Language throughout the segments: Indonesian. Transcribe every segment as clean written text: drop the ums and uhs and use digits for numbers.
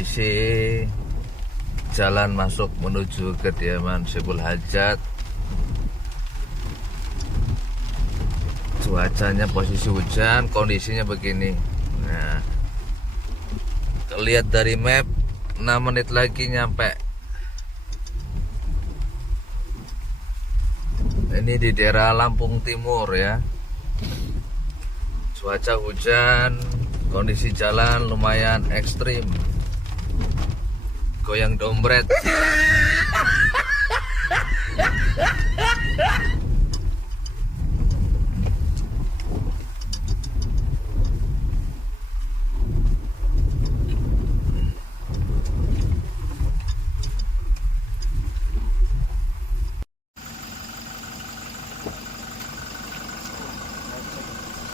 kondisi jalan masuk menuju kediaman Syekh Hajat. Cuacanya posisi hujan, kondisinya begini. Nah, lihat dari map 6 menit lagi nyampe. Ini di daerah Lampung Timur ya. Cuaca hujan, kondisi jalan lumayan ekstrim. Goyang dompet.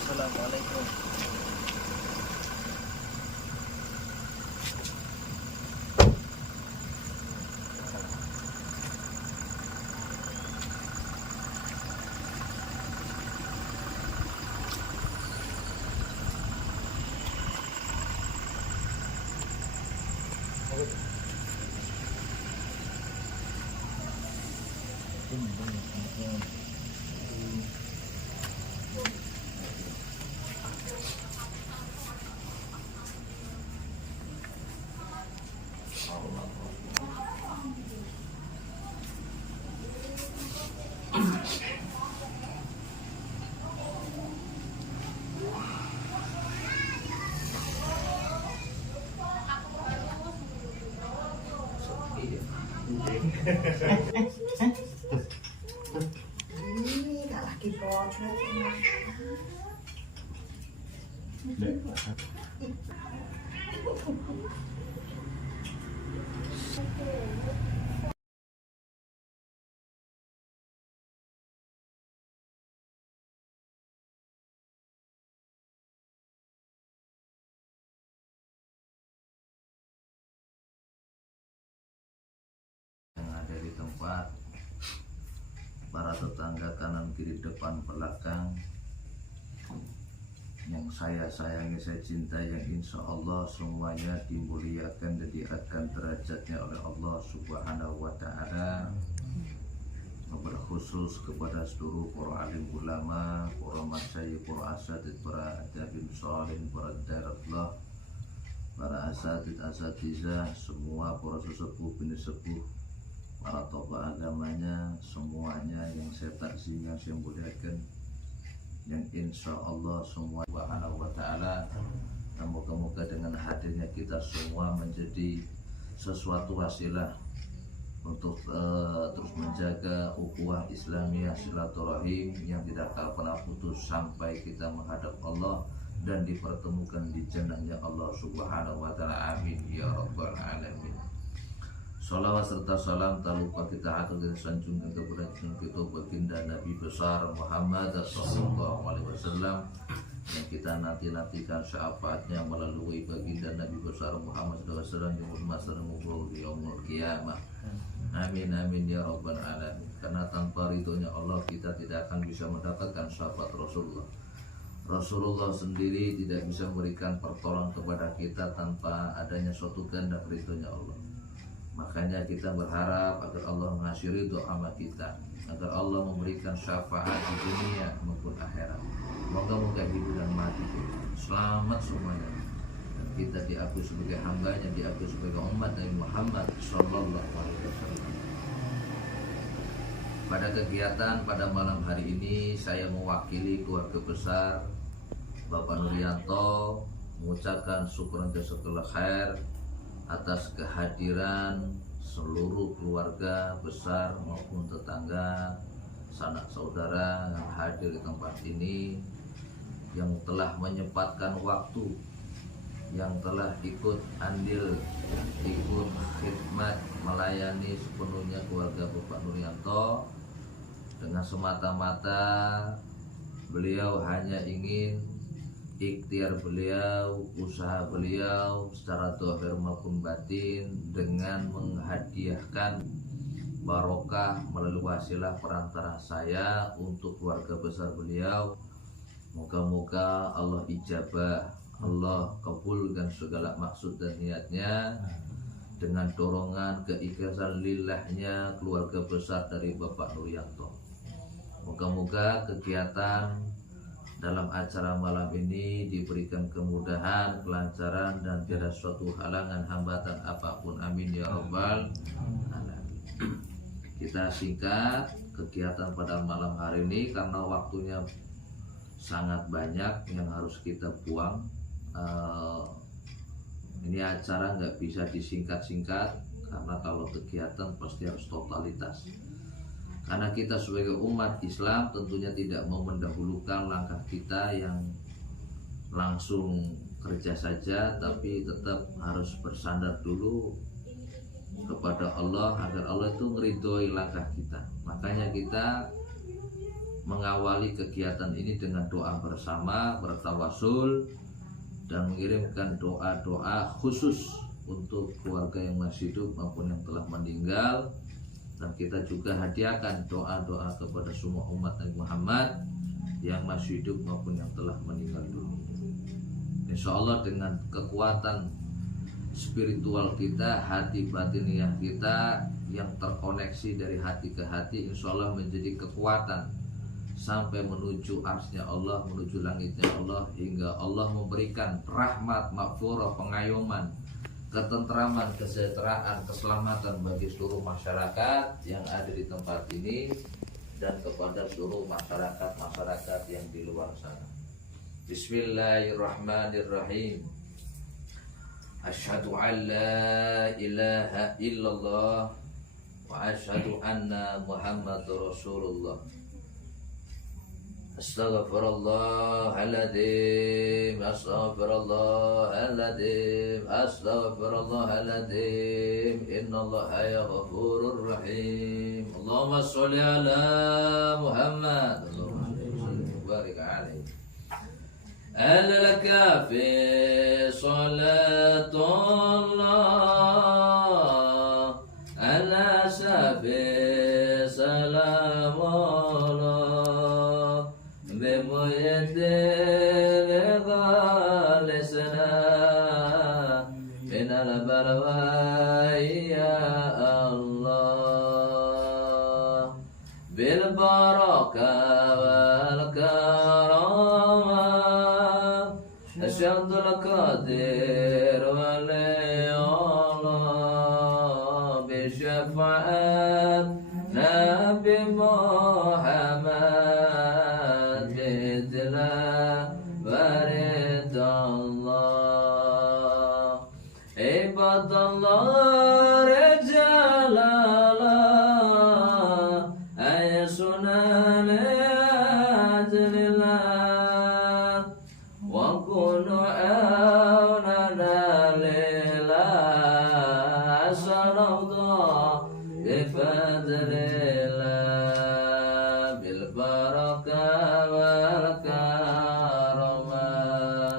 Assalamualaikum. Ini tak lagi potret. Yang ada di tempat, para tetangga kanan kiri depan belakang, yang saya sayangi, saya cintai, yang insya Allah semuanya dimuliakan dan diangkat derajatnya oleh Allah Subhanahu wa Ta'ala. Berkhusus kepada seluruh para alim ulama, para masyayikh, para asatid, para adabin sholihin, para daratullah, para asatidz, semua para sesepuh bini sepuh, para tokoh agamanya, semuanya yang saya takzim, yang saya muliakan, yang insya Allah semua Subhanahu wa Ta'ala, moga-moga dengan hadirnya kita semua menjadi sesuatu wasilah untuk terus menjaga ukhuwah Islamiyah, silaturahim yang tidak akan pernah putus sampai kita menghadap Allah dan dipertemukan di jannahnya Allah Subhanahu wa Ta'ala. Amin ya rabbal alamin. Salawat serta salam tak lupa kita aturkan sanjungan kepada kita baginda Nabi besar Muhammad sallallahu alaihi wasallam, yang kita nanti-nantikan syafaatnya melalui baginda Nabi besar Muhammad sallallahu alaihi wasallam di masa di yaumul qiyamah. Amin amin ya rabbal alamin. Karena tanpa ridhonya Allah kita tidak akan bisa mendapatkan syafaat Rasulullah. Rasulullah sendiri tidak bisa memberikan pertolongan kepada kita tanpa adanya suatu kehendak ridhonya Allah. Makanya kita berharap agar Allah mengasyiri doa kita, agar Allah memberikan syafaat di dunia maupun akhirat. Moga-moga hidup dan mati selamat semuanya, dan kita diakui sebagai hambanya, diakui sebagai umat Nabi Muhammad sallallahu alaihi wasallam. Pada kegiatan pada malam hari ini, saya mewakili keluarga besar Bapak Nuryanto mengucapkan syukuran jazakallahu khair atas kehadiran seluruh keluarga besar maupun tetangga, sanak saudara yang hadir di tempat ini, yang telah menyempatkan waktu, yang telah ikut andil, ikut khidmat, melayani sepenuhnya keluarga Bapak Nuryanto, dengan semata-mata beliau hanya ingin ikhtiar beliau, usaha beliau secara zahir maupun batin dengan menghadiahkan barokah melalui wasilah perantara saya untuk keluarga besar beliau. Moga-moga Allah ijabah, Allah kabulkan segala maksud dan niatnya dengan dorongan keikhlasan lillahnya keluarga besar dari Bapak Nuryanto. Moga-moga kegiatan dalam acara malam ini diberikan kemudahan, kelancaran, dan tiada suatu halangan, hambatan apapun. Amin ya rabbal alamin. Kita singkat kegiatan pada malam hari ini karena waktunya sangat banyak yang harus kita buang. Ini acara nggak bisa disingkat-singkat karena kalau kegiatan pasti harus totalitas. Karena kita sebagai umat Islam tentunya tidak mau mendahulukan langkah kita yang langsung kerja saja, tapi tetap harus bersandar dulu kepada Allah agar Allah itu meridhoi langkah kita. Makanya kita mengawali kegiatan ini dengan doa bersama, bertawasul, dan mengirimkan doa-doa khusus untuk keluarga yang masih hidup maupun yang telah meninggal. Dan kita juga hadiahkan doa-doa kepada semua umat Nabi Muhammad yang masih hidup maupun yang telah meninggal dunia. Insya Allah dengan kekuatan spiritual kita, hati batiniah kita yang terkoneksi dari hati ke hati, insya Allah menjadi kekuatan sampai menuju arsy-Nya Allah, menuju langitnya Allah, hingga Allah memberikan rahmat, maghfirah, pengayoman, ketentraman, kesejahteraan, keselamatan bagi seluruh masyarakat yang ada di tempat ini dan kepada seluruh masyarakat yang di luar sana. Bismillahirrahmanirrahim. Asyhadu an la ilaha illallah wa asyhadu anna Muhammadur Rasulullah. Astaghfirullahaladzim, astaghfirullahaladzim, astaghfirullahaladzim. Innallaha yaghfurur rahim. Allahumma sholli ala Muhammad. Allahumma sholli wa barik alaihi. Al-kafi salatullah ala safi salamullah bimuyaddin ghalisna minal balwai ya Allah bil barakah wal karamah asyadul qadir wal Allah bi syafaat Nabi Muhammad bidla waridallah ibadallah rijalallah ayasunan ajlillah wa kunu aunana lillah asarawdah bifadlillah bil barakah wal karamah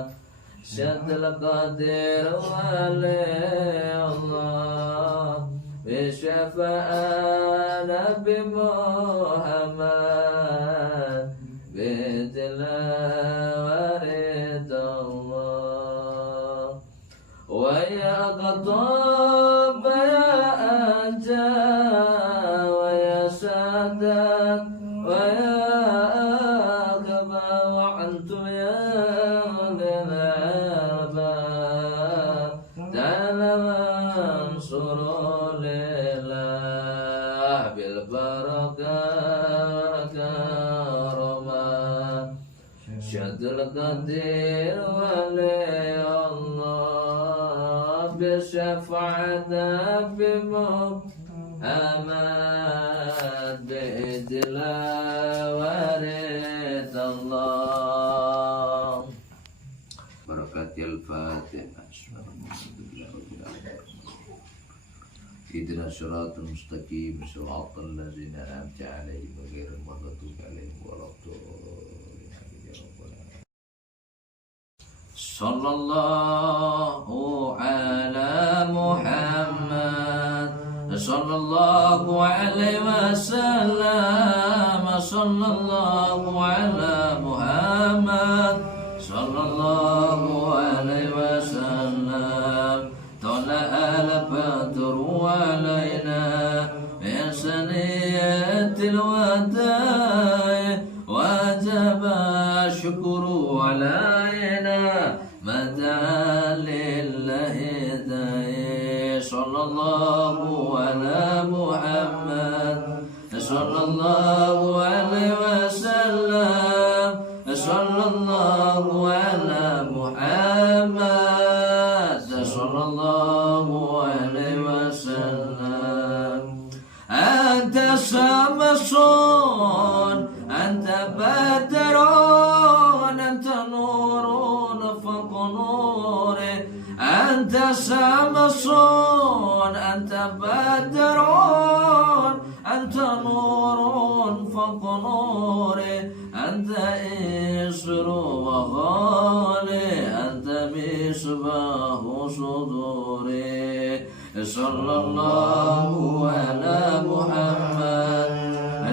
syadul qadir wali Allah bi syafa'at Nabi Muhammad bidla waridallah wa ya qatab ya anja wa ya sadat wa ya akba wa antum ya lilaba dalam surulillah bil barakah karamah syadul qadir wali Allah bi syafaat Nabi Muhammad bi'idla waridallah. Barakatil Fatihah. Ihdina syiratal mustaqim, syiratal ladzina an'amta 'alaihim ghairil maghdubi 'alaihim waladdallin. Sallallahu ala Muhammad, sallallahu alaihi wasallam, sallallahu ala Muhammad, sallallahu الوداع وجب الشكر علينا متى لله داعي صلى الله على محمد صلى الله عليه وسلم صلى الله على محمد صلى الله عليه وسلم أنت شمس أنت بدر أنت نور فوق نور أنت شمس أنت بدر أنت نور فوق نور أنت إسر وغالي أنت مصباح صدوري صلى الله على محمد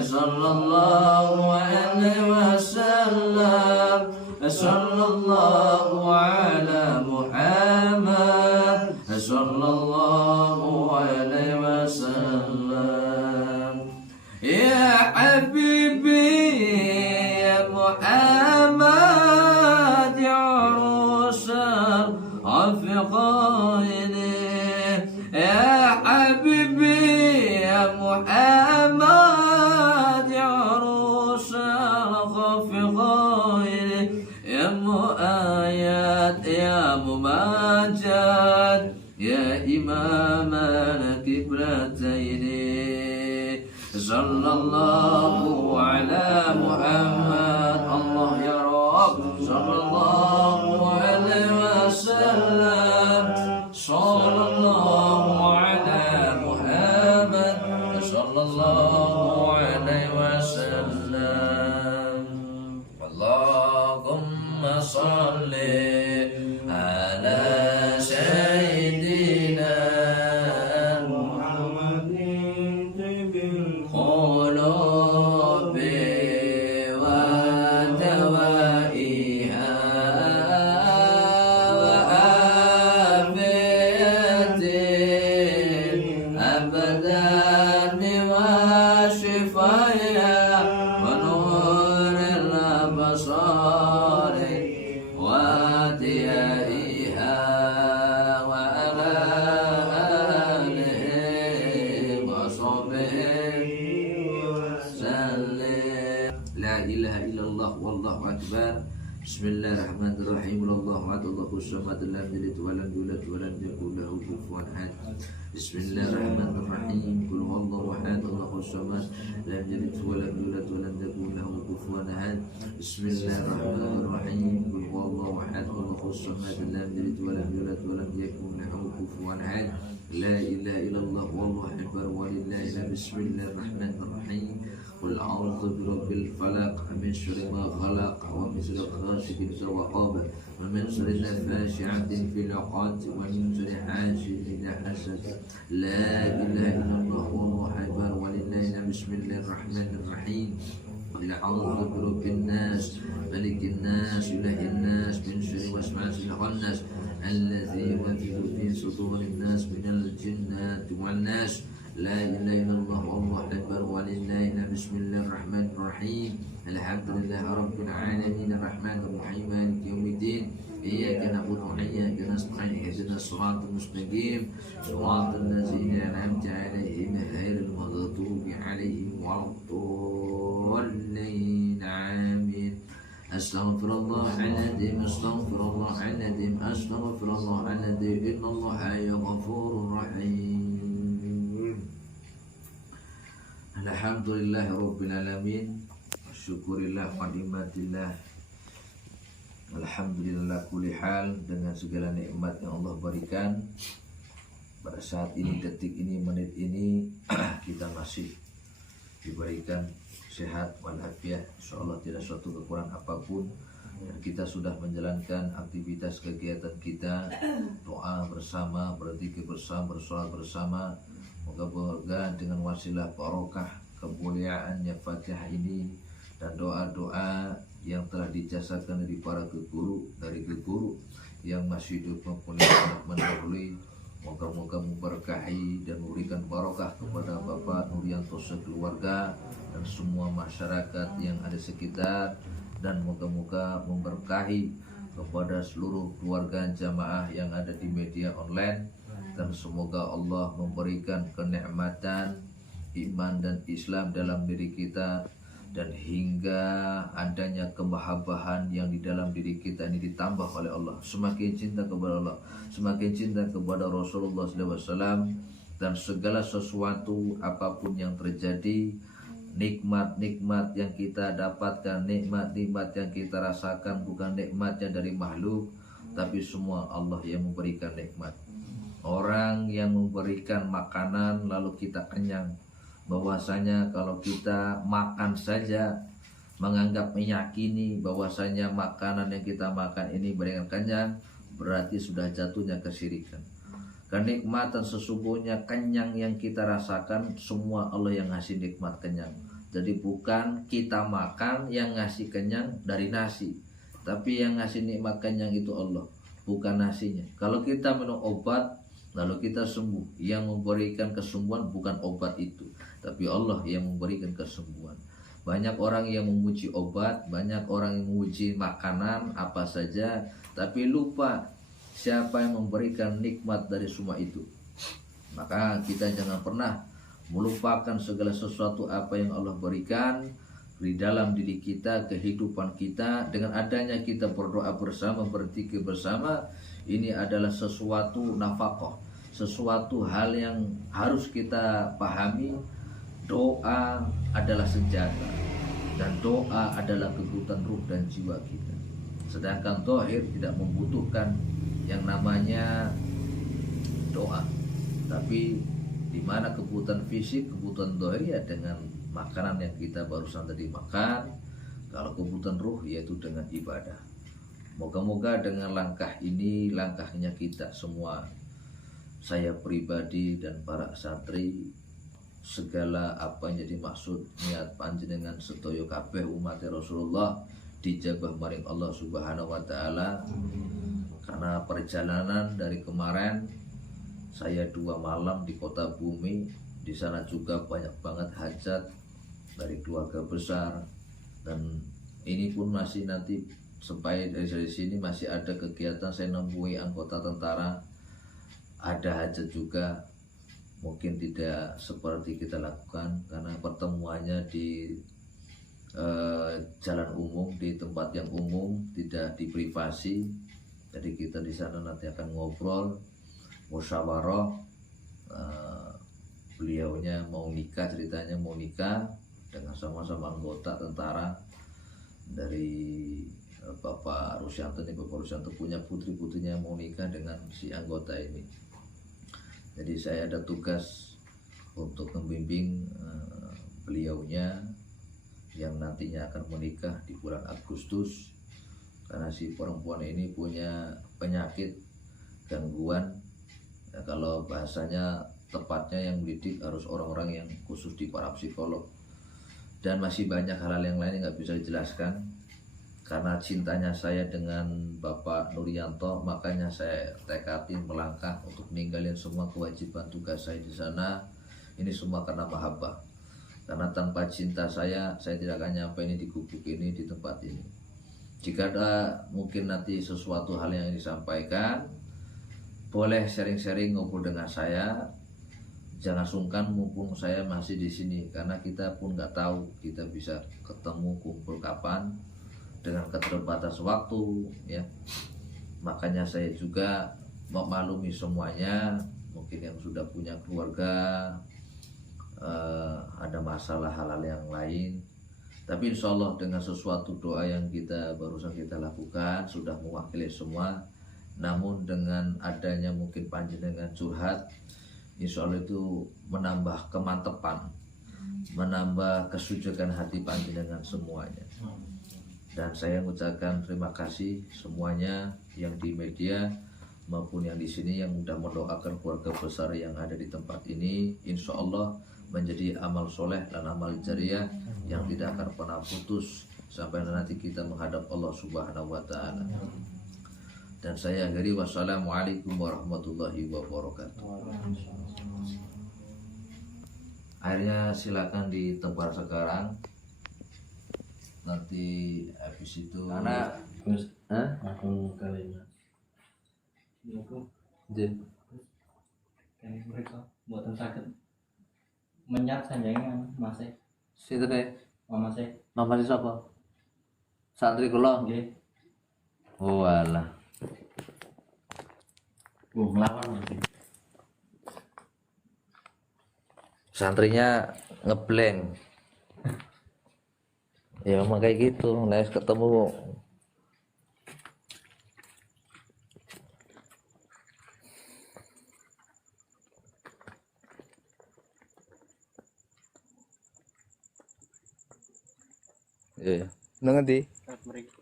صلى الله عليه وسلم صلى الله على محمد صلى الله عليه وسلم يا حبيبي يا محمد يا عروس العفقين يا حبيبي يا محمد يا عروس الخفقين يا مؤيد يا ممجد يا إمام الكبرتين صلى الله على محمد الله يا رب صلى الله عليه وسلم صلى الله على محمد صلى الله عليه وسلم اللهم صل على سيدنا محمد بالقلوب ودوائها Bismillahirrahmanirrahim. Wallahu a'lam. Allahu samad lam yalid wa lam yulad wa lam yakul lahu kufuwan ahad. Bismillahirrahmanirrahim. Qul huwallahu ahad. Allahu samad lam yalid wa lam yulad wa lam yakul lahu kufuwan ahad. Bismillahirrahmanirrahim. Qul huwallahu ahad. Allahu samad lam yalid wa lam yulad wa lam yakul lahu kufuwan ahad. La ilaha illallah wallahu akbar walillahi bismillahirrahmanirrahim. Qul a'udzu birabbil falaq min syarri ma khalaq wa min syarri ghasiqin idza waqab wa min syarri naffasi'atin fil 'uqad wa min syarri hasidin idza hasad. La ilaha illallah wallahu akbar walillahi bismillahirrahmanirrahim. Qul a'udzu birabbin nas malikin nas ilahin nas min syarri waswasil khannas alladzi yuwaswisu fi sudurin nas minal jinnati wan nas. La ilaha illallah wallahu akbar walillahi bismillahirrahmanirrahim. Alhamdulillahi rabbil alamin arrahmanir rahim maliki yaumiddin. Iyyaka na'budu wa iyyaka nasta'in ihdinas siratal mustaqim siratal ladzina an'amta 'alaihim ghairil maghdubi 'alaihim waladdallin. Amin. Astaghfirullahaladzim, astaghfirullahaladzim, astaghfirullahaladzim. Innallaha ghafurur rahim. Alhamdulillah Rabbil Alamin. Syukurillah qadimatillah. Alhamdulillah kulli hal. Dengan segala nikmat yang Allah berikan pada saat ini, detik ini, menit ini kita masih diberikan sehat walafiat, insyaallah tidak suatu kekurangan apapun, dan kita sudah menjalankan aktivitas kegiatan kita, doa bersama, berzikir bersama, bersolat bersama. Moga-moga dengan wasilah barokah kemuliaannya Fatihah ini dan doa-doa yang telah dijasakan dari para guru yang masih hidup maupun yang mendahului, moga-moga memberkahi dan memberikan barokah kepada Bapak Nurianto sekeluarga dan semua masyarakat yang ada sekitar, dan moga-moga memberkahi kepada seluruh keluarga jamaah yang ada di media online, dan semoga Allah memberikan kenikmatan iman dan Islam dalam diri kita, dan hingga adanya kemahabbahan yang di dalam diri kita ini ditambah oleh Allah, semakin cinta kepada Allah, semakin cinta kepada Rasulullah SAW, dan segala sesuatu apapun yang terjadi, nikmat-nikmat yang kita dapatkan, nikmat-nikmat yang kita rasakan bukan nikmatnya dari makhluk, tapi semua Allah yang memberikan nikmat. Orang yang memberikan makanan lalu kita kenyang, bahwasanya kalau kita makan saja menganggap meyakini bahwasanya makanan yang kita makan ini berikan kenyang, berarti sudah jatuhnya kesyirikan. Kenikmatan sesungguhnya kenyang yang kita rasakan semua Allah yang ngasih nikmat kenyang. Jadi bukan kita makan yang ngasih kenyang dari nasi, tapi yang ngasih nikmat kenyang itu Allah, bukan nasinya. Kalau kita minum obat lalu kita sembuh, yang memberikan kesembuhan bukan obat itu, tapi Allah yang memberikan kesembuhan. Banyak orang yang memuji obat, banyak orang yang memuji makanan apa saja, tapi lupa siapa yang memberikan nikmat dari semua itu. Maka kita jangan pernah melupakan segala sesuatu apa yang Allah berikan di dalam diri kita, kehidupan kita. Dengan adanya kita berdoa bersama, berzikir bersama, ini adalah sesuatu nafkah, sesuatu hal yang harus kita pahami. Doa adalah senjata, dan doa adalah kebutuhan ruh dan jiwa kita. Sedangkan zahir tidak membutuhkan yang namanya doa, tapi di mana kebutuhan fisik, kebutuhan zahir ya dengan makanan yang kita barusan tadi makan. Kalau kebutuhan ruh yaitu dengan ibadah. Moga-moga dengan langkah ini, langkahnya kita semua, saya pribadi dan para santri, segala apa yang jadi maksud niat panjenengan sedaya kabeh umat Rasulullah dijabah maring Allah Subhanahu wa taala. Karena perjalanan dari kemarin saya 2 malam di kota Bumi, di sana juga banyak banget hajat dari keluarga besar, dan ini pun masih nanti sampai dari sini masih ada kegiatan. Saya nemui anggota tentara, ada hajat juga. Mungkin tidak seperti kita lakukan karena pertemuannya di jalan umum, di tempat yang umum, tidak di privasi. Jadi kita di sana nanti akan ngobrol, musyawarah. Beliaunya mau nikah, ceritanya mau nikah dengan sama-sama anggota tentara dari Bapak Rusyanto. Ini Bapak Rusyanto punya putri-putrinya mau nikah dengan si anggota ini. Jadi saya ada tugas untuk membimbing beliaunya yang nantinya akan menikah di bulan Agustus. Karena si perempuan ini punya penyakit gangguan, ya, kalau bahasanya tepatnya yang mendidik harus orang-orang yang khusus di para psikolog. Dan masih banyak hal-hal yang lain yang nggak bisa dijelaskan. Karena cintanya saya dengan Bapak Nuryanto, makanya saya tekatin melangkah untuk meninggalin semua kewajiban tugas saya di sana. Ini semua karena mahabbah. Karena tanpa cinta saya tidak akan nyampe ini di gubuk ini, di tempat ini. Jika ada mungkin nanti sesuatu hal yang disampaikan, boleh sharing-sharing ngobrol dengan saya. Jangan sungkan mumpung saya masih di sini, karena kita pun nggak tahu kita bisa ketemu kumpul kapan dengan keterbatasan waktu, ya. Makanya saya juga memaklumi semuanya. Mungkin yang sudah punya keluarga, ada masalah hal-hal yang lain. Tapi insya Allah dengan sesuatu doa yang barusan kita lakukan sudah mewakili semua. Namun dengan adanya mungkin panjenengan curhat, insya Allah itu menambah kemantepan, menambah kesujukan hati panjenengan semuanya. Dan saya mengucapkan terima kasih semuanya yang di media maupun yang di sini yang sudah mendoakan keluarga besar yang ada di tempat ini. Insya Allah menjadi amal soleh dan amal jariah yang tidak akan pernah putus sampai nanti kita menghadap Allah Subhanahu wa taala. Dan saya akhiri, wassalamualaikum warahmatullahi wabarakatuh. Airnya silakan ditempar sekarang. Nanti habis itu Karena Terus aku kalian aku Jen kayak mereka buatan sakit menyat sanjangan masih sinten e? mama saya Mama si sapa? Santri kula. nggih Oh alah. ngelawan nanti santrinya ngeblank. Ya memang kayak gitu, les ketemu ya. Nang ngendi? mereka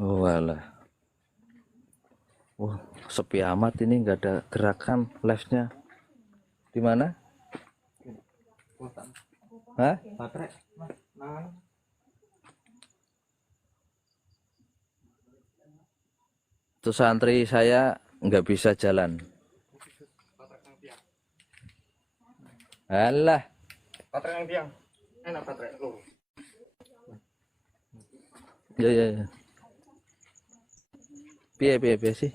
Oh alah. Wah, sepi amat ini, nggak ada gerakan live-nya. Di mana? Hah? baterai nah Tuh santri saya nggak bisa jalan. Alah, baterai yang tiang enak baterai lu ya. Piye sih?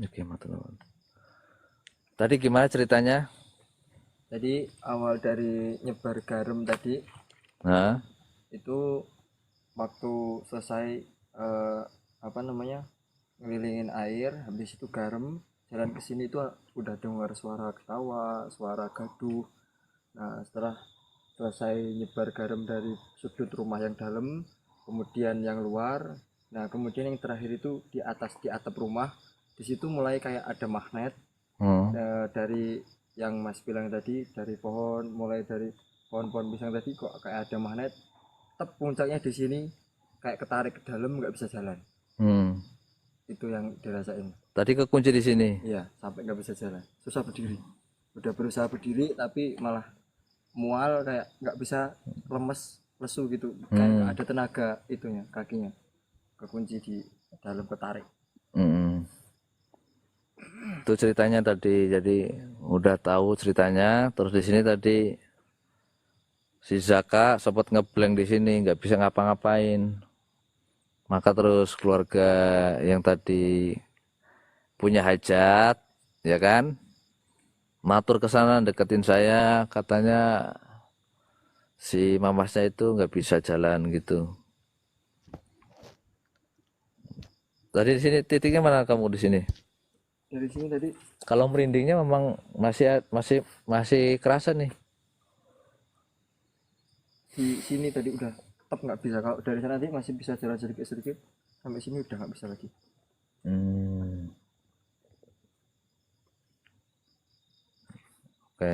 Oke, teman. Tadi gimana ceritanya? Jadi awal dari nyebar garam tadi Nah, itu waktu selesai ngelilingin air, habis itu garam jalan ke sini itu udah dengar suara ketawa, suara gaduh. Nah setelah selesai nyebar garam dari sudut rumah yang dalam, kemudian yang luar, nah kemudian yang terakhir itu di atap rumah, di situ mulai kayak ada magnet. Dari yang Mas bilang tadi, dari pohon, mulai dari pohon-pohon pisang tadi kok kayak ada magnet, puncaknya di sini kayak ketarik ke dalam, nggak bisa jalan. Itu yang dirasain. Tadi kekunci di sini. Iya, sampai nggak bisa jalan, susah berdiri. Udah berusaha berdiri tapi malah mual, kayak nggak bisa, lemes, lesu gitu, kayak nggak ada tenaga itunya, kakinya kekunci di dalam, ketarik. Itu ceritanya tadi, jadi udah tahu ceritanya. Terus di sini tadi si Zaka sempat ngeblank di sini, nggak bisa ngapa-ngapain. Maka terus keluarga yang tadi punya hajat, ya kan, matur ke sana deketin saya, katanya si mamasnya itu nggak bisa jalan gitu. Tadi di sini titiknya mana kamu di sini? Dari sini tadi Kalau merindingnya memang masih kerasa nih. di sini tadi udah tetap nggak bisa. Kalau dari sana nanti masih bisa jalan sedikit-sedikit, sampai sini udah nggak bisa lagi. Oke,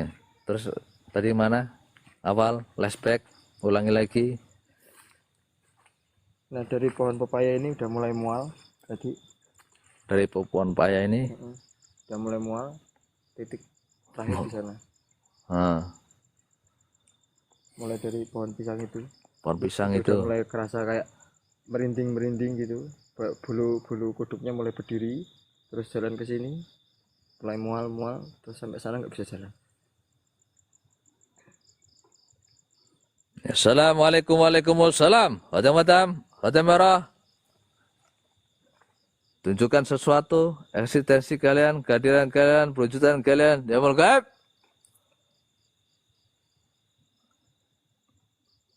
terus tadi mana? Awal, flashback, ulangi lagi. Nah dari pohon pepaya ini udah mulai mual tadi. Dari pohon paya ini. Udah mulai mual, titik terakhir di sana. Mulai dari pohon pisang itu. Pohon pisang udah itu. mulai kerasa kayak merinding gitu. Bulu kuduknya mulai berdiri, terus jalan ke sini mulai mual, terus sampai sana nggak bisa jalan. Assalamualaikum, waalaikumsalam. Khatam merah. Tunjukkan sesuatu, eksistensi kalian, kehadiran kalian, perwujudan kalian. Ya gaib.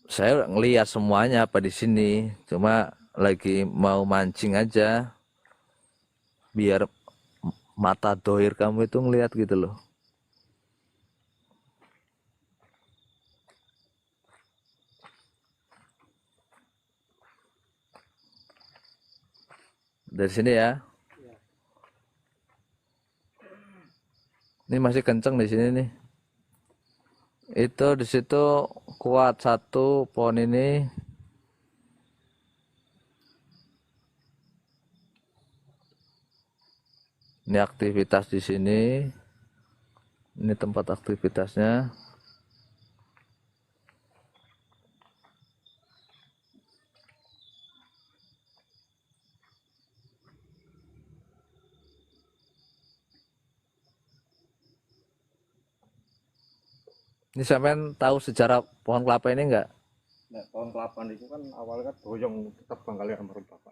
Saya ngelihat semuanya apa di sini, cuma lagi mau mancing aja, biar mata dohir kamu itu ngelihat gitu loh. Dari sini ya. Ini masih kenceng di sini nih. Itu di situ kuat satu pohon ini. Ini aktivitas di sini. Ini tempat aktivitasnya. Ini sampean tahu sejarah pohon kelapa ini enggak? Nah, pohon kelapa itu kan awalnya kan doyong tetap bangkali almarhum bapak.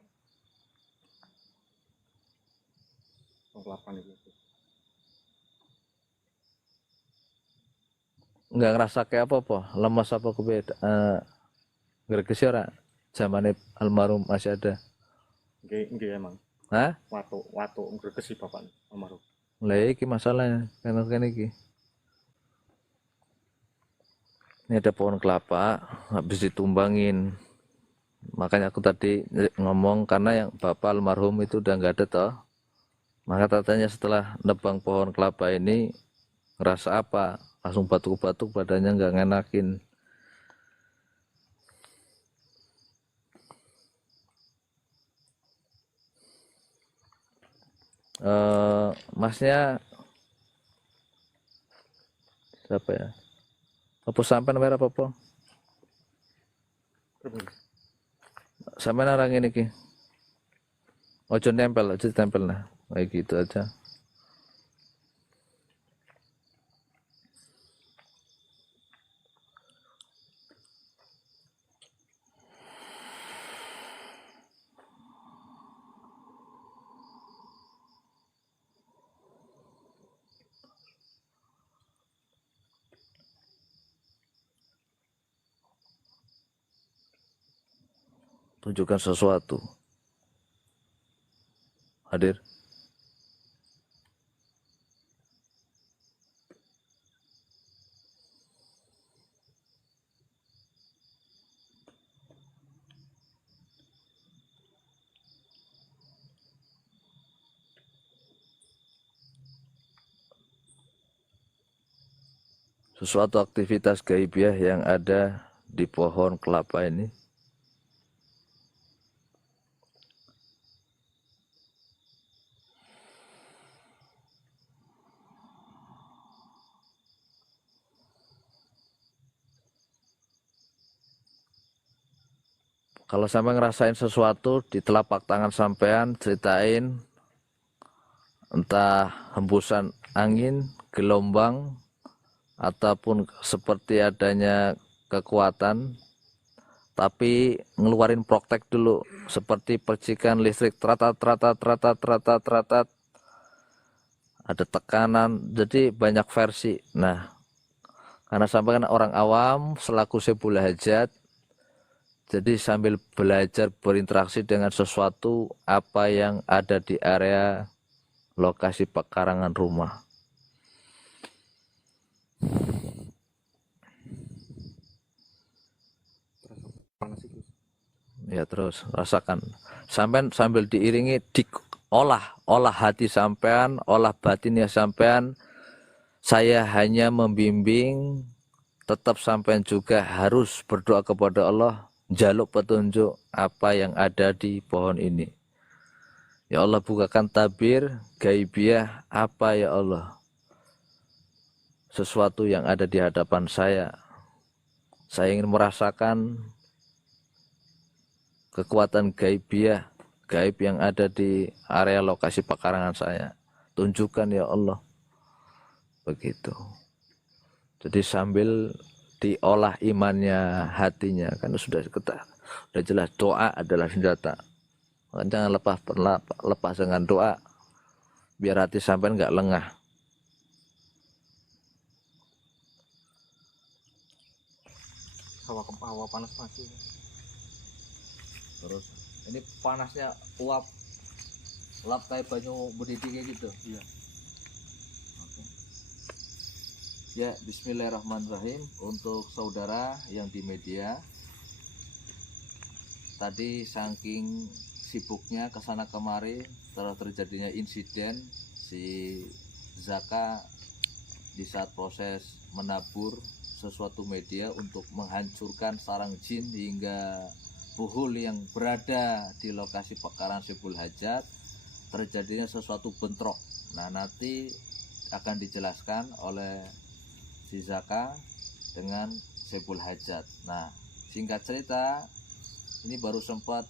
Pohon kelapa itu. Enggak ngerasa kayak apa? Lemas apa kebeda? Greges ora? Zamane almarhum masih ada. Nggih emang. Hah? Watu ngregesi bapak almarhum. Lah iki masalahnya karena kene iki. Ini ada pohon kelapa habis ditumbangin. Makanya aku tadi ngomong karena yang bapak almarhum itu udah nggak ada toh. Maka katanya setelah nebang pohon kelapa ini ngerasa apa? Langsung batuk-batuk, badannya nggak ngenakin. Masnya siapa ya? Apa sampai merah apa? Sampai narang ini ki. Ojo nempel, aja tempel nah. Kayak gitu aja. Tunjukkan sesuatu. Hadir. Sesuatu aktivitas gaibiah yang ada di pohon kelapa ini. Kalau sampai ngerasain sesuatu di telapak tangan sampean, ceritain entah hembusan angin, gelombang, ataupun seperti adanya kekuatan, tapi ngeluarin praktek dulu, seperti percikan listrik, teratat, ada tekanan, jadi banyak versi. Nah, karena sampai kan orang awam selaku sebul hajat, jadi sambil belajar berinteraksi dengan sesuatu apa yang ada di area lokasi pekarangan rumah. Panas itu. Ya terus rasakan. Sambil diiringi olah hati sampean, olah batinnya sampean. Saya hanya membimbing, tetap sampean juga harus berdoa kepada Allah. Jaluk petunjuk apa yang ada di pohon ini. Ya Allah, bukakan tabir gaibiah apa ya Allah, sesuatu yang ada di hadapan saya. Saya ingin merasakan kekuatan gaibiah, gaib yang ada di area lokasi pekarangan saya. Tunjukkan ya Allah. Begitu. Jadi sambil diolah imannya, hatinya, kan sudah jelas doa adalah senjata. Jangan lepas dengan doa, biar hati sampai nggak lengah. Hawa panas masih. Terus ini panasnya uap kayak banyu mendidih kayak gitu. Iya. Oke. Ya, bismillahirrahmanirrahim. Untuk saudara yang di media, tadi saking sibuknya kesana kemari, terjadinya insiden si Zaka di saat proses menabur sesuatu media untuk menghancurkan sarang jin hingga buhul yang berada di lokasi pekarangan Sebul Hajat, terjadinya sesuatu bentrok. Nah, nanti akan dijelaskan oleh si Zaka dengan Sebul Hajat. Nah, singkat cerita, ini baru sempat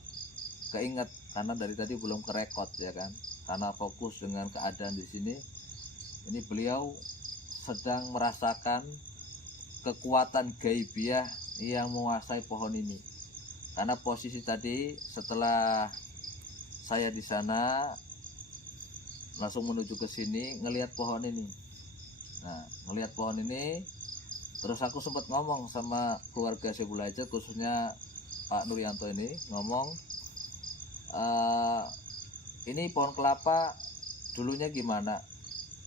keinget karena dari tadi belum kerekod ya kan, karena fokus dengan keadaan di sini. Ini beliau sedang merasakan kekuatan gaibiah yang menguasai pohon ini. Karena posisi tadi setelah saya di sana langsung menuju ke sini ngelihat pohon ini. Nah, ngelihat pohon ini terus aku sempat ngomong sama keluarga Sebul Hajat, khususnya Pak Nuryanto ini ngomong, ini pohon kelapa dulunya gimana?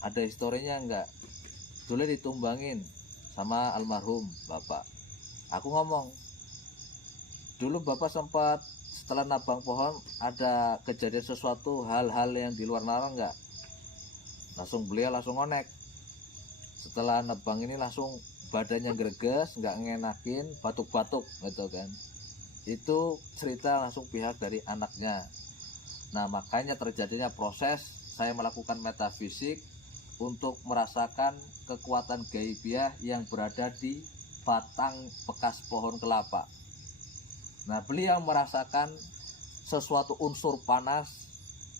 Ada historinya enggak? Dulu ditumbangin sama almarhum Bapak. Aku ngomong, dulu Bapak sempat setelah nabang pohon ada kejadian sesuatu hal-hal yang di luar nalar enggak? Beliau langsung ngonek. Setelah nebang ini langsung badannya greges, enggak ngenakin, batuk-batuk gitu kan. Itu cerita langsung pihak dari anaknya. Nah, makanya terjadinya proses saya melakukan metafisik untuk merasakan kekuatan gaibiah yang berada di batang bekas pohon kelapa. Nah, beliau merasakan sesuatu unsur panas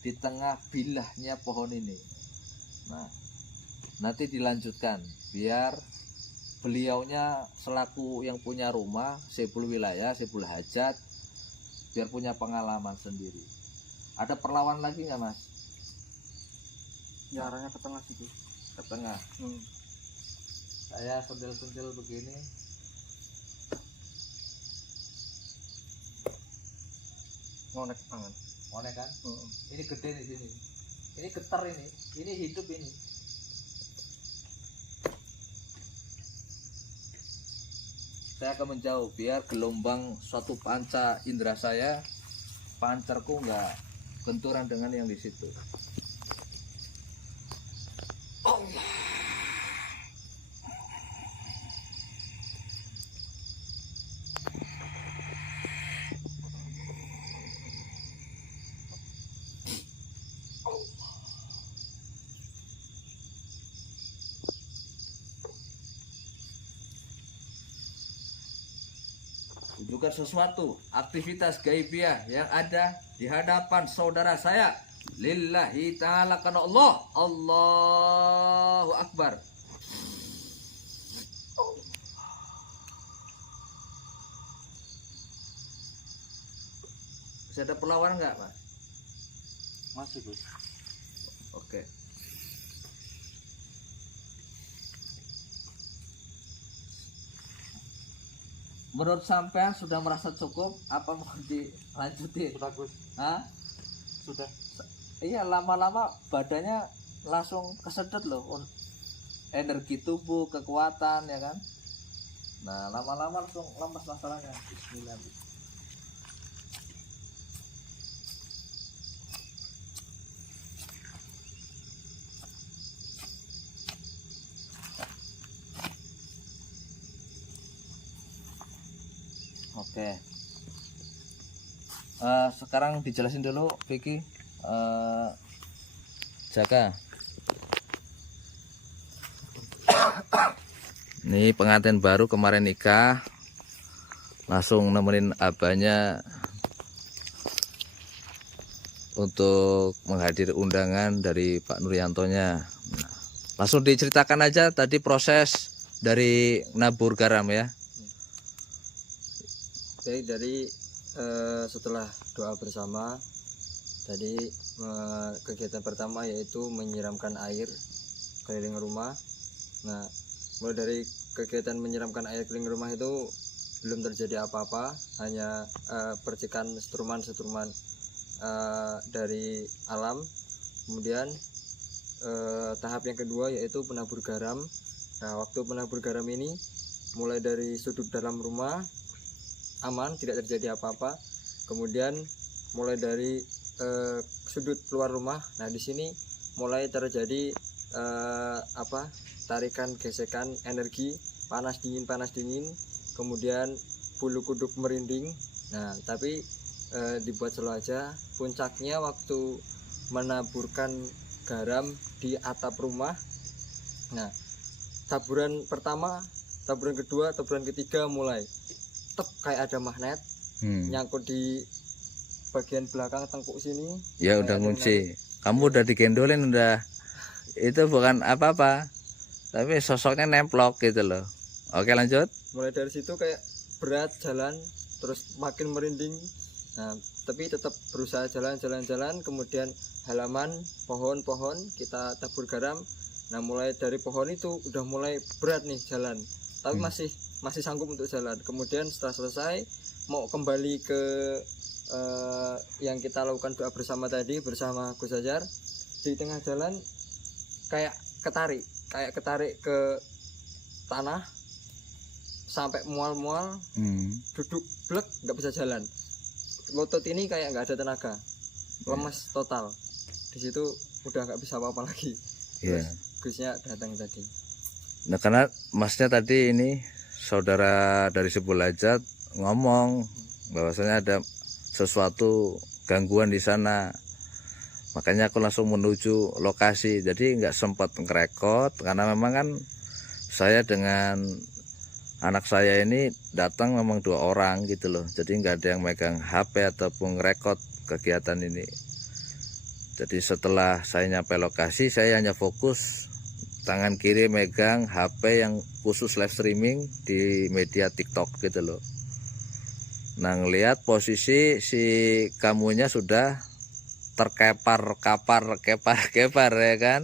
di tengah bilahnya pohon ini. Nah, nanti dilanjutkan biar beliaunya selaku yang punya rumah Sebul Wilayah, Sebul Hajat, biar punya pengalaman sendiri. Ada perlawan lagi nggak, Mas? Ya, arahnya ke tengah situ. Ke tengah. Saya sentil-sentil begini. Ngonek tangan. Ngonek kan? Ini gede di sini. Ini getar ini. Ini hidup ini. Saya akan menjauh biar gelombang suatu panca indera saya, pancerku nggak benturan dengan yang di situ. Tunjukkan sesuatu aktivitas gaibiah yang ada di hadapan saudara saya. Lillahi ta'ala, karena Allah. Allahu Akbar. Masih ada perlawanan enggak, Mas? Masih, Gus. Oke. Menurut sampean sudah merasa cukup apa mau dilanjutin? Sudah, Gus. Hah? Sudah. Iya, lama-lama badannya langsung kesedot loh, energi tubuh, kekuatan ya kan. Nah, lama-lama langsung lemas masalahnya. Bismillah. Oke. Sekarang dijelasin dulu Vicky. Jaka. Ini pengantin baru kemarin nikah, langsung nemenin abahnya untuk menghadiri undangan dari Pak Nuryantonya. Nah, langsung diceritakan aja tadi proses dari nabur garam ya. Baik, dari setelah doa bersama tadi, kegiatan pertama yaitu menyiramkan air keliling rumah. Nah, mulai dari kegiatan menyiramkan air keliling rumah itu belum terjadi apa-apa, hanya percikan setruman-setruman dari alam. Kemudian tahap yang kedua yaitu penabur garam. Nah, waktu penabur garam ini mulai dari sudut dalam rumah aman, tidak terjadi apa-apa. Kemudian mulai dari sudut keluar rumah. Nah di sini mulai terjadi tarikan gesekan energi, panas dingin, kemudian bulu kuduk merinding. Nah tapi dibuat slow aja. Puncaknya waktu menaburkan garam di atap rumah. Nah taburan pertama, taburan kedua, taburan ketiga mulai tep kayak ada magnet nyangkut di bagian belakang tengkuk sini. Ya udah ngunci. Kamu udah digendolin udah. Itu bukan apa-apa. Tapi sosoknya nemplok gitu loh. Oke lanjut. Mulai dari situ kayak berat jalan, terus makin merinding. Nah tapi tetap berusaha jalan, kemudian halaman pohon kita tabur garam. Nah mulai dari pohon itu udah mulai berat nih jalan, tapi masih sanggup untuk jalan. Kemudian setelah selesai mau kembali ke yang kita lakukan doa bersama tadi bersama Gus Ajar, di tengah jalan kayak ketarik ke tanah sampai mual duduk blek, nggak bisa jalan. Lutut ini kayak nggak ada tenaga, lemes total. Di situ udah nggak bisa apa-apa lagi. Iya. Gusnya datang tadi. Nah karena masnya tadi ini saudara dari Sebulajat ngomong bahwasanya ada sesuatu gangguan di sana, makanya aku langsung menuju lokasi. Jadi nggak sempat ngerekod karena memang kan saya dengan anak saya ini datang memang 2 orang gitu loh, jadi nggak ada yang megang HP ataupun ngerekod kegiatan ini. Jadi setelah saya nyampe lokasi, saya hanya fokus tangan kiri megang HP yang khusus live streaming di media TikTok gitu loh. Nah ngelihat posisi si kamunya sudah terkepar ya kan,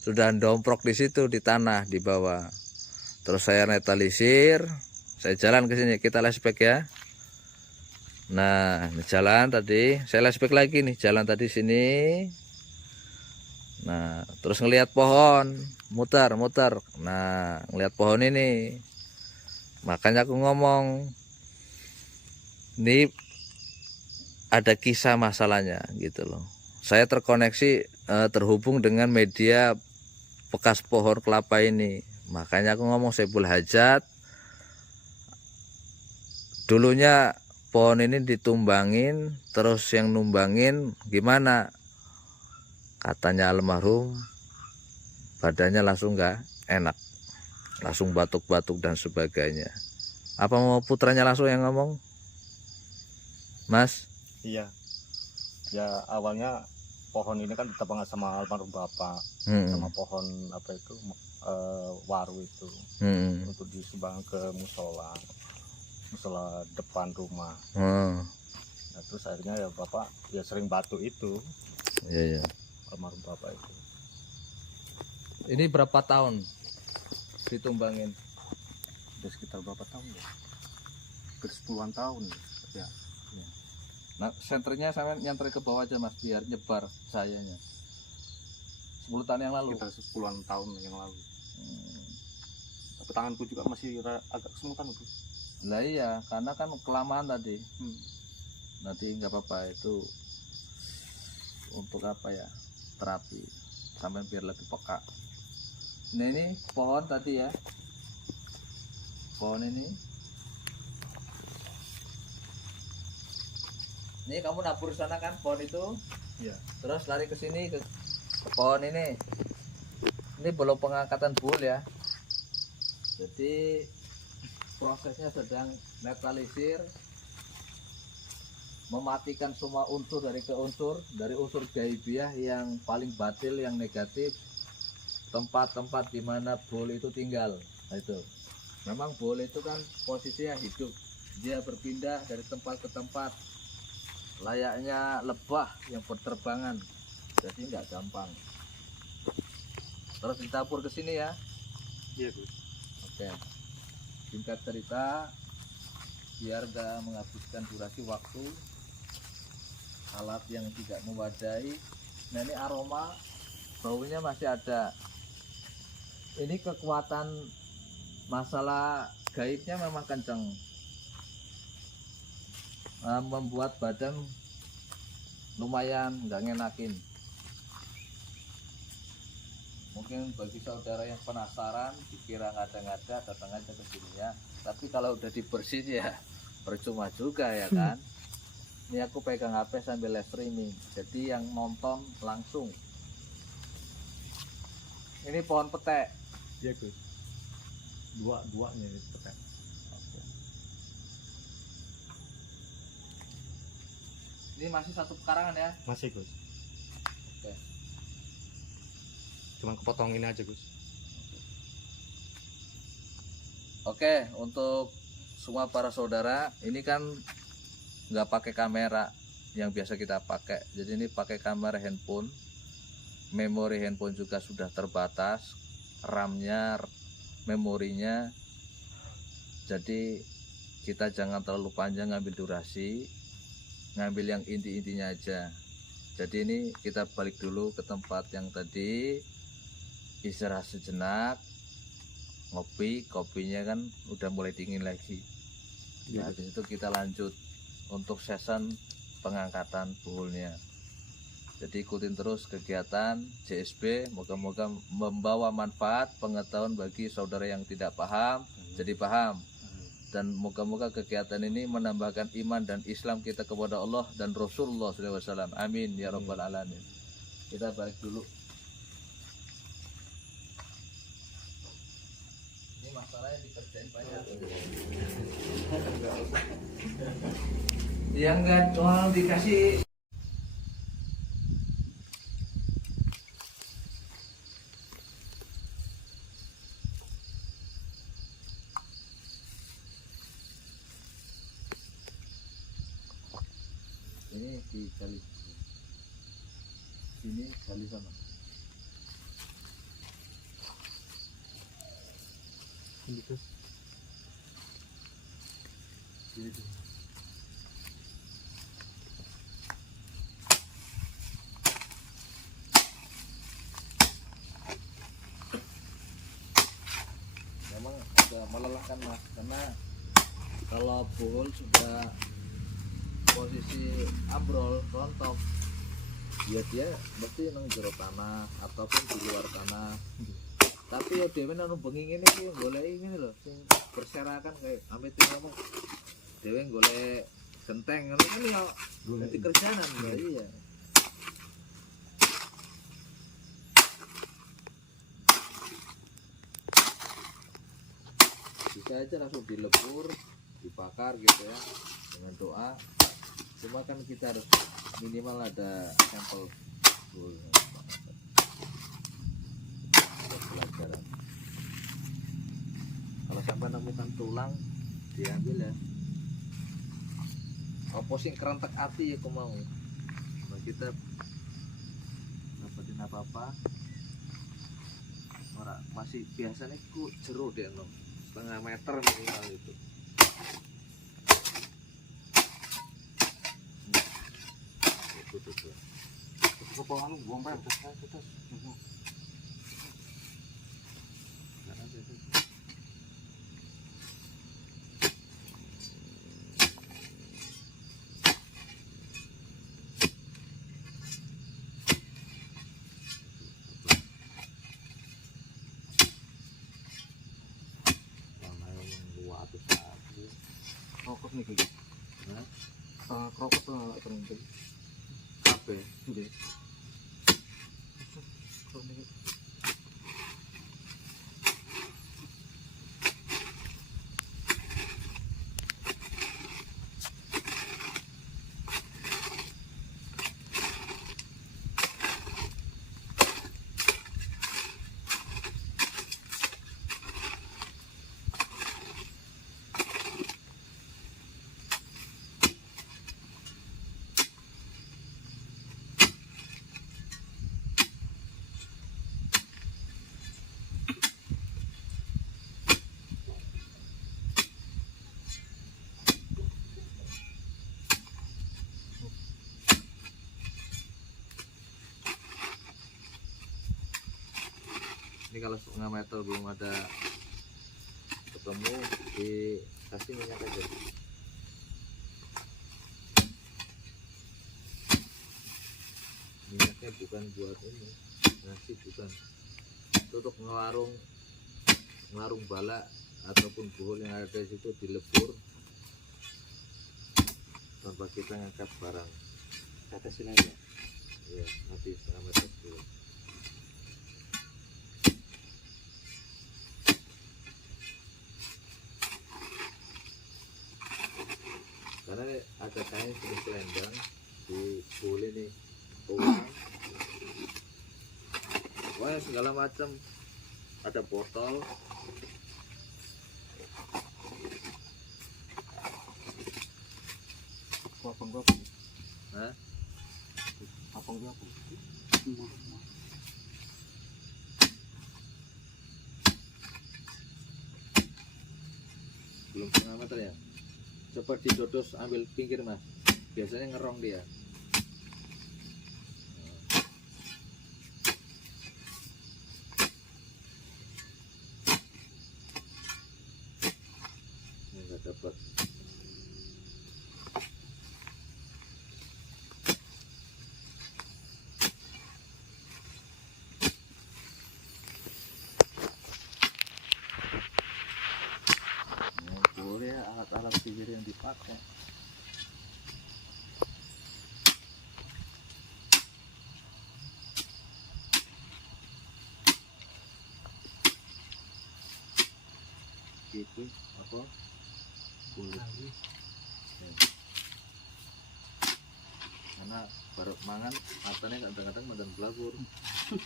sudah domprok di situ di tanah di bawah. Terus saya netralisir, saya jalan ke sini, kita flashback ya. Nah, jalan tadi, saya flashback lagi nih, jalan tadi sini. Nah, terus ngelihat pohon, muter. Nah, ngelihat pohon ini. Makanya aku ngomong, ini ada kisah masalahnya gitu loh. Saya terkoneksi terhubung dengan media bekas pohon kelapa ini. Makanya aku ngomong Saiful Hajat dulunya pohon ini ditumbangin, terus yang numbangin gimana? Katanya almarhum badannya langsung nggak enak, langsung batuk-batuk dan sebagainya. Apa mau putranya langsung yang ngomong, Mas? Iya, ya awalnya pohon ini kan ditebang sama almarhum bapak, sama pohon apa itu waru itu, untuk disumbang ke musola depan rumah. Nah, terus akhirnya ya bapak ya sering batuk itu. Iya. Almarhum bapak itu. Ini berapa tahun ditumbangin? Udah sekitar berapa tahun ya? Hampir 10-an tahun ya. Nah, senternya saya nyanter ke bawah aja Mas, biar nyebar sayanya. 10 tahun yang lalu. Sekitar 10-an tahun yang lalu. Tapi tanganku juga masih agak kesemutan itu. Lah iya, karena kan kelamaan tadi. Nanti nggak apa-apa, itu untuk apa ya, terapi sampai biar lebih peka. Nah ini pohon tadi ya, pohon ini kamu nabur sana kan pohon itu. Iya. Terus lari ke sini ke pohon ini belum pengangkatan bul ya, jadi prosesnya sedang netralisir, mematikan semua unsur dari unsur gaibiah yang paling batil, yang negatif, tempat-tempat di mana bol itu tinggal. Nah, itu memang bol itu kan posisinya hidup, dia berpindah dari tempat ke tempat layaknya lebah yang berterbangan, jadi nggak gampang. Terus ditabur ke sini ya. Iya, Gus. Oke, singkat cerita biar gak menghabiskan durasi waktu, alat yang tidak memadai. Nah ini aroma baunya masih ada. Ini kekuatan masalah gaibnya memang kencang, membuat badan lumayan nggak ngenakin. Mungkin bagi saudara yang penasaran, dikira ngada-ngada, datang aja ke sini ya. Tapi kalau udah dibersihin ya percuma juga ya kan. Ini aku pegang HP sambil live streaming, jadi yang nonton langsung. Ini pohon petek. Iya Gus. Dua-duanya ini petek. Ini masih satu pekarangan ya? Masih Gus. Oke. Cuma kepotong ini aja Gus. Oke, untuk semua para saudara, ini kan nggak pakai kamera yang biasa kita pakai. Jadi ini pakai kamera handphone. Memori handphone juga sudah terbatas, RAM-nya, memorinya. Jadi kita jangan terlalu panjang ngambil durasi, ngambil yang inti-intinya aja. Jadi ini kita balik dulu ke tempat yang tadi, istirahat sejenak, ngopi, kopinya kan udah mulai dingin lagi. Nah, di situ kita lanjut untuk season pengangkatan buhulnya. Jadi ikutin terus kegiatan JSB, moga-moga membawa manfaat pengetahuan bagi saudara yang tidak paham jadi paham, dan moga-moga kegiatan ini menambahkan iman dan Islam kita kepada Allah dan Rasulullah SAW. Amin ya rabbal alamin. Kita balik dulu. Ini masalahnya dikerjain banyak. Ya enggak, doang dikasih. Ini dikali sini, kali sana. Ini Gus. Sini tuh. Memang agak melelahkan Mas, karena kalau bohol sudah posisi ambrol, rontok, ya dia mesti nang jero tanah ataupun di luar tanah. Tapi ya dewe nang bengi ngene iki goleki ngene lho, sing berserakan kayak amit ngomong. Dewe golek genteng ngono kan ya dadi kerjaan ya iya. Bisa aja langsung dilebur, dibakar gitu ya dengan doa. Cuma kan kita harus minimal ada sampel pelajaran. Kalau sampai nemukan tulang diambil ya. Apa sih kerentek hati ya aku mau. Nah, kita dapetin apa-apa. Ora masih biasanya ku jeruk deh no. Setengah meter minimal itu. Kepolan bomba terus. Krokot nih gitu. Krokot tuh terus. Apa? Nggih. Ini kalau setengah meter belum ada ketemu, dikasih minyak aja. niatnya bukan buat ini ngasih, bukan itu untuk ngelarung bala ataupun buhul yang ada di situ dilebur tanpa kita ngangkat barang. Kata sini aja. Ya, nanti setengah meter dulu. Karena ada kain jenis selendang di boleh nih uang, wah segala macam, ada botol. Gua Hah? apa gua? Belum setengah meter ya, coba didodos ambil pinggir mas, biasanya ngerong dia. Ini nggak dapat. Boleh alat-alat pinggir yang dipakai. Gitu apa? Kulit. Karena baru mangan matanya kadang-kadang madan belabur.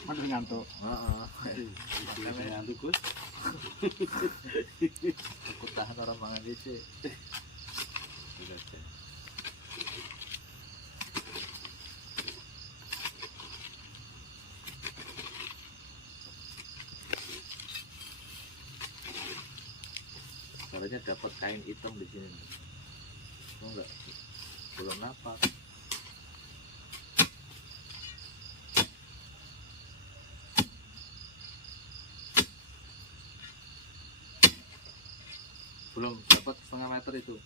Mana ngantuk? Makanya Ngantuk Gus. aku tahan orang mangan DC. Caranya dapat kain hitam di sini. Oh enggak, belum napak. Belum dapat setengah meter itu.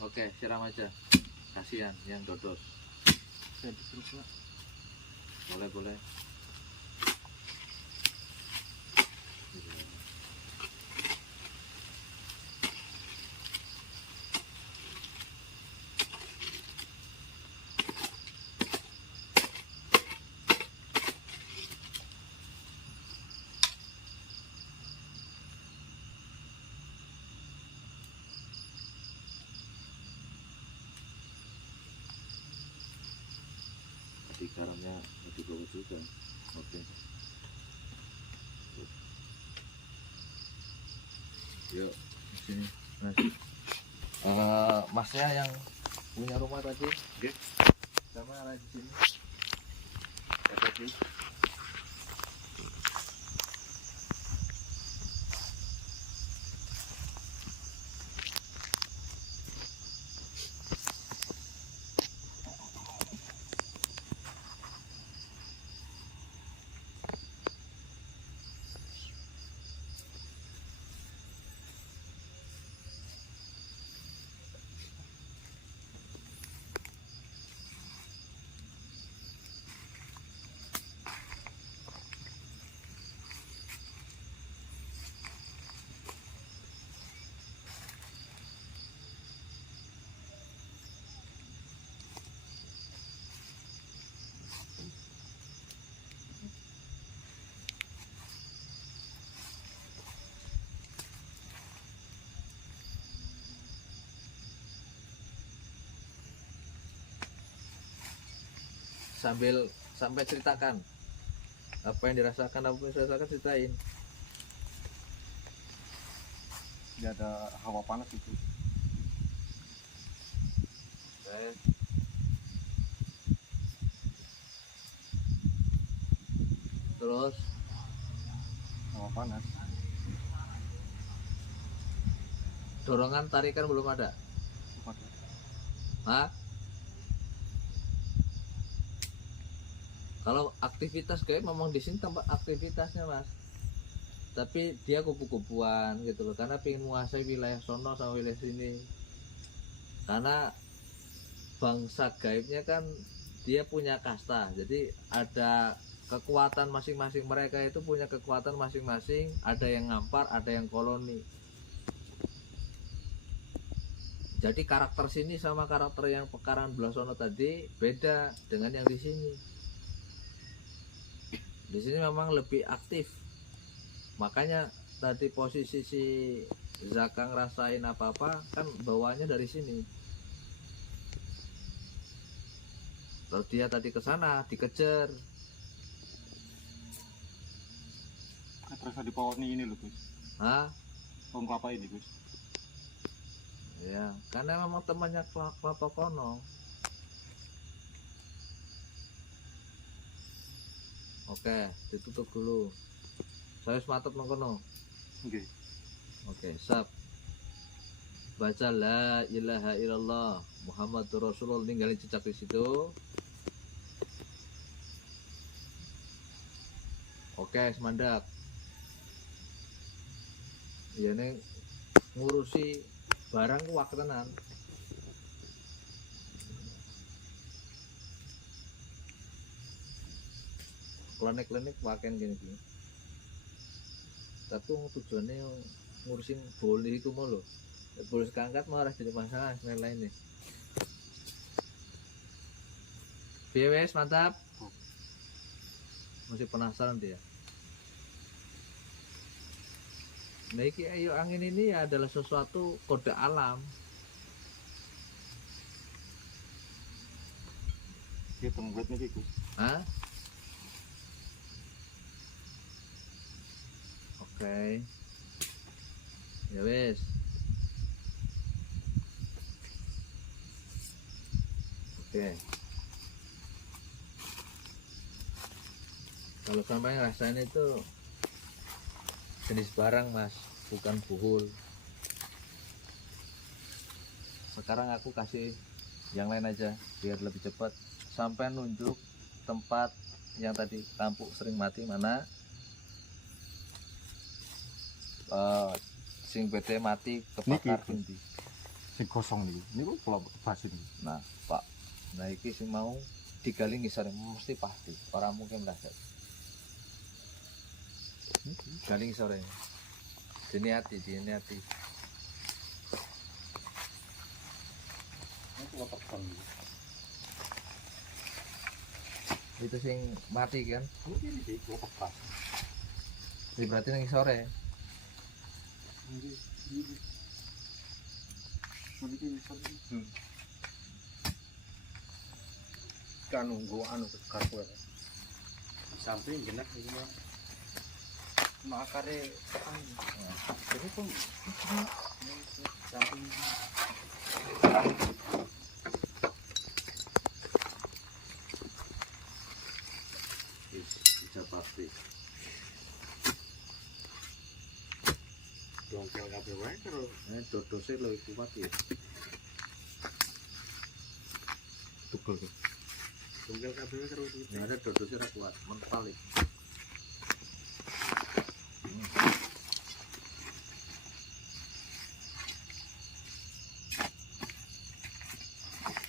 Oke, siram aja. Kasihan yang dodos. Saya disuruh Pak. Boleh. Di garamnya lebih bagus juga. Oke. Yuk, sini. Mas. Masnya yang punya rumah tadi, oke? Sama ada di sini. Tadi. Sampai ceritakan apa yang dirasakan, apa yang dirasakan, ceritain. Dia ada hawa panas itu. Terus Hawa panas. dorongan tarikan belum ada. Hah? Kalau aktivitas kayak memang di sini tempat aktivitasnya mas, tapi dia kupu-kupuan gitu loh, karena pengen menguasai wilayah sono sama wilayah sini. Karena bangsa gaibnya kan dia punya kasta. Jadi ada kekuatan masing-masing, mereka itu punya kekuatan masing-masing, ada yang ngampar, ada yang koloni. Jadi karakter sini sama karakter yang Pekarangan Belasono tadi beda dengan yang di sini. Di sini memang lebih aktif. Makanya tadi posisi si Zaka ngerasain apa-apa kan bawaannya dari sini. Terus dia tadi ke sana dikejar. Terus di pohon ini loh Gus, Hah? pohon kelapa ini Gus. Ya, karena memang temannya Kelapa kono. Oke, ditutup dulu. Saya sematep mengkono. Oke. Oke, sap. Baca la ilaha illallah Muhammadur Rasulullah, ninggalin jejak di situ. Oke, semandak. Ya nih ngurusi barang ku wak tenan. Klenik-klenik waken gini gini. Tapi tujuannya ngurusin boleh itu mau loh. Boleh keangkat malah jadi masalah yang lain nih. BWS mantap. Masih penasaran dia. Nah, ayo angin ini adalah sesuatu kode alam. Dia tenggut nih Gus. Hah? Oke. Ya wes. Oke. Kalau sampai ngerasain itu jenis barang mas, bukan buhul. Sekarang aku kasih yang lain aja biar lebih cepat. Sampai nunjuk tempat yang tadi lampu sering mati mana. Sing PT mati kebakar tinggi. Sing kosong nih, ini kok pola basin. Nah pak, nah iki sing mau digali ngisore mesti pasti, orang mungkin meleset. Galing sore dini hati Ini kok tekan. itu sing mati kan. Ini sih kok tekan. Jadi berarti nanti sore Kan nunggu anu kartu ya. Samping jenak ini mah. Makare tekan. Jadi pun samping bisa pasti. dongkel kabeh wae karo Dodose lebih kuat ya. tukul. Dongkel kabeh wae karo Yang ada dodose ora kuat, mental iki.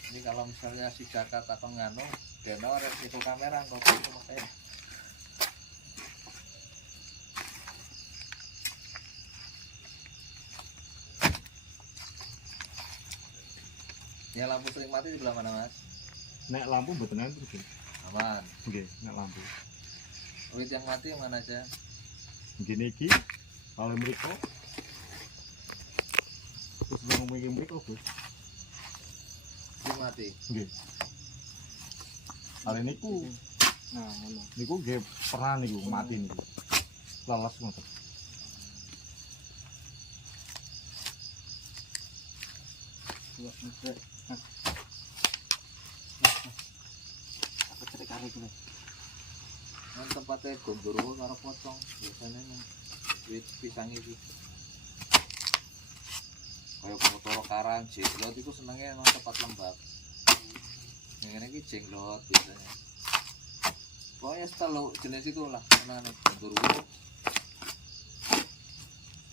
ini kalau misalnya si Jakarta atau ngano deno resiko kamera kok itu makanya. Ya lampu sering mati di belah mana mas? Nek lampu mboten enten Gus. Aman. Nggih, nek lampu. Wit yang mati yang mana aja? Gini iki kalau mriko. Terus ngomong iki mriko Gus. Yang mati. Nggih. Kali niku. Nah, ngono. Niku nggih pernah niku mati niku. Leles ngoten. Aku cerik kali iki. Kan tempatnya gondoro karo pocong biasanya yang wit pisang itu. Kayak motor karang jenglot itu senengnya emang tempat lembab. Yang ini jenglot biasanya. Pokoknya selalu jenis itu lah, karena gondoro.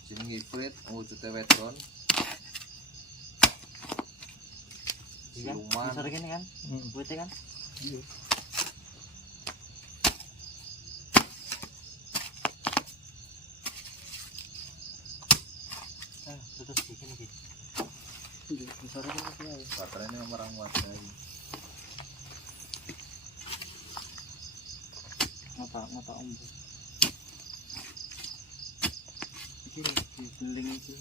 Jeneng ifrit, wujudnya wedon. Siluman. Besar gini kan? Wite kan? Terus bikin lagi. Baterainya nomor muat lagi. Mata umbu. Iki beling iki.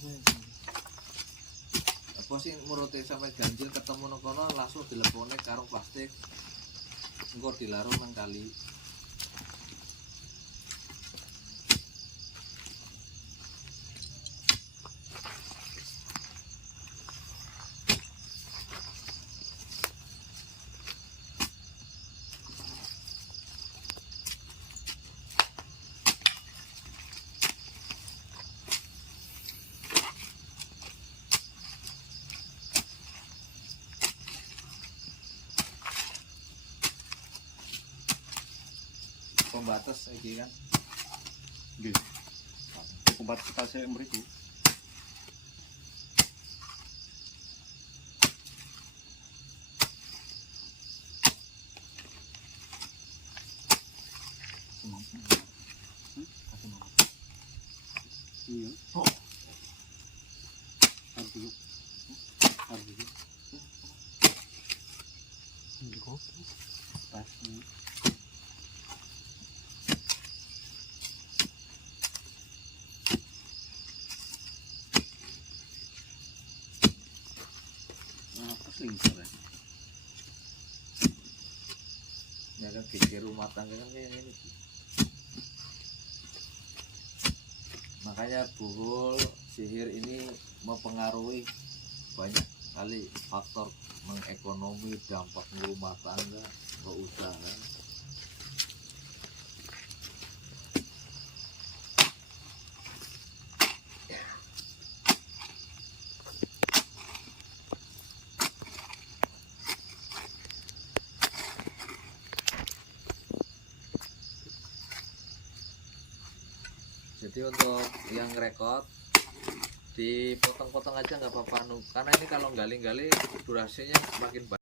Apa sih murute sampai ganjil ketemu nang kono langsung dilepone karung plastik. Engko dilarung nang kali. Pembatas iki kan. Nggih. Pembatas kita sik mriku. Iya. Oh. Arti. Arti. Ini kok pas nih. Ya kan pikir rumah tangga kan kayak ini. Makanya buhul sihir ini mempengaruhi banyak kali faktor mengekonomi, dampak rumah tangga, keusaha. Jadi untuk yang rekod dipotong-potong aja nggak apa-apa, karena ini kalau gali-gali durasinya makin banyak.